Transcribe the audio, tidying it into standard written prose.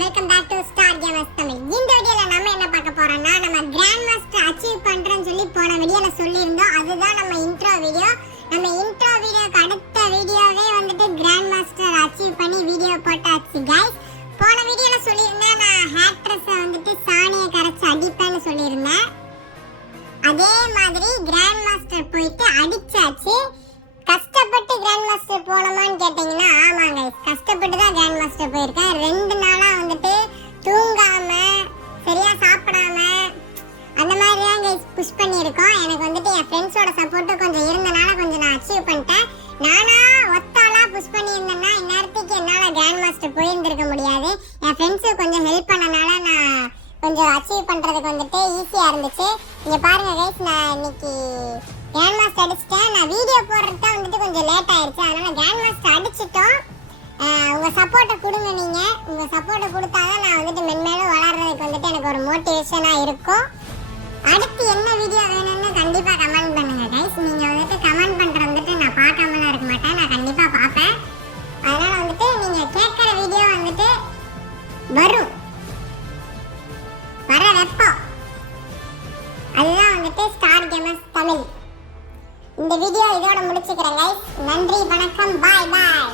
Welcome back to Star Gamers Tamil. இந்த வீடியோல நாம என்ன பார்க்க போறோம்னா, நம்ம கிராண்ட் மாஸ்டர் அச்சீவ் பண்றேன்னு சொல்லி போன வீடியோல சொல்லியிருந்தோம். அதுதான் நம்ம இன்ட்ரோ வீடியோ. நம்ம இன்ட்ரோ வீடியோக்கு அடுத்த வீடியோவே வந்துட்டு கிராண்ட் மாஸ்டர் அச்சீவ் பண்ணி வீடியோ போட்டாச்சு गाइस. போன வீடியோல சொல்லியிருந்தேன் நான் ஹேக்ட்ரஸை வந்துட்டு சாணியை கரைச்சு அடிப்பேன்னு சொல்லியிருந்தேன். அதே மாதிரி கிராண்ட் மாஸ்டர் போயிட்டு அடிச்சாச்சு. கஷ்டப்பட்டு கிராண்ட் மாஸ்டர் போனோமான்னு கேட்டிங்கன்னா ஆமாங்க, கஷ்டப்பட்டு தான் கிராண்ட் மாஸ்டர் போயிருக்கேன். 2 நாளா வந்துட்டு தூங்காம சரியா சாப்பிடாம அந்த மாதிரி தான் கைஸ் புஷ் பண்ணியிருக்கோம். எனக்கு வந்துட்டு என் ஃப்ரெண்ட்ஸோட சப்போர்ட்டு கொஞ்சம் இருந்தனால கொஞ்சம் நான் அச்சீவ் பண்ணிட்டேன். நானா ஒத்தாளா புஷ் பண்ணியிருந்தேன்னா இந்நேரத்துக்கு என்னால் கிராண்ட் மாஸ்டர் போயிருந்திருக்க முடியாது. என் ஃப்ரெண்ட்ஸு கொஞ்சம் ஹெல்ப் பண்ணனால நான் கொஞ்சம் அச்சீவ் பண்ணுறதுக்கு வந்துட்டு ஈஸியாக இருந்துச்சு. இங்கே பாருங்கள் கைஸ், நான் இன்னைக்கு கிராண்ட் மாஸ்டர் அடிச்சிட்டேன். நான் வீடியோ போடுறது தான் வந்துட்டு கொஞ்சம் லேட் ஆயிடுச்சு. அதனால் கிராண்ட் மாஸ்டர் அடிச்சிட்டோம். உங்கள் சப்போர்ட்டை கொடுங்க. நீங்கள் உங்கள் சப்போர்ட்டை கொடுத்தா தான் நான் வந்துட்டு மென்மேலும் வளர்கிறதுக்கு வந்துட்டு எனக்கு ஒரு மோட்டிவேஷனாக இருக்கும். அடுத்து என்ன வீடியோ வேணும்னு கண்டிப்பாக கமெண்ட் பண்ணுங்கள் கைஸ். நீங்கள் வந்துட்டு கமெண்ட் பண்ணுறது வந்துட்டு நான் பார்க்காமலாம் இருக்க மாட்டேன், நான் கண்டிப்பாக பார்ப்பேன். அதனால் வந்துட்டு நீங்கள் கேட்குற வீடியோ வந்துட்டு வரும், வர வெப்பம். அதுதான் வந்துட்டு ஸ்டார் கேமர்ஸ் தமிழ். இந்த வீடியோ இதோட முடிச்சுக்கிறேன் கைஸ். நன்றி, வணக்கம், பாய் பாய்.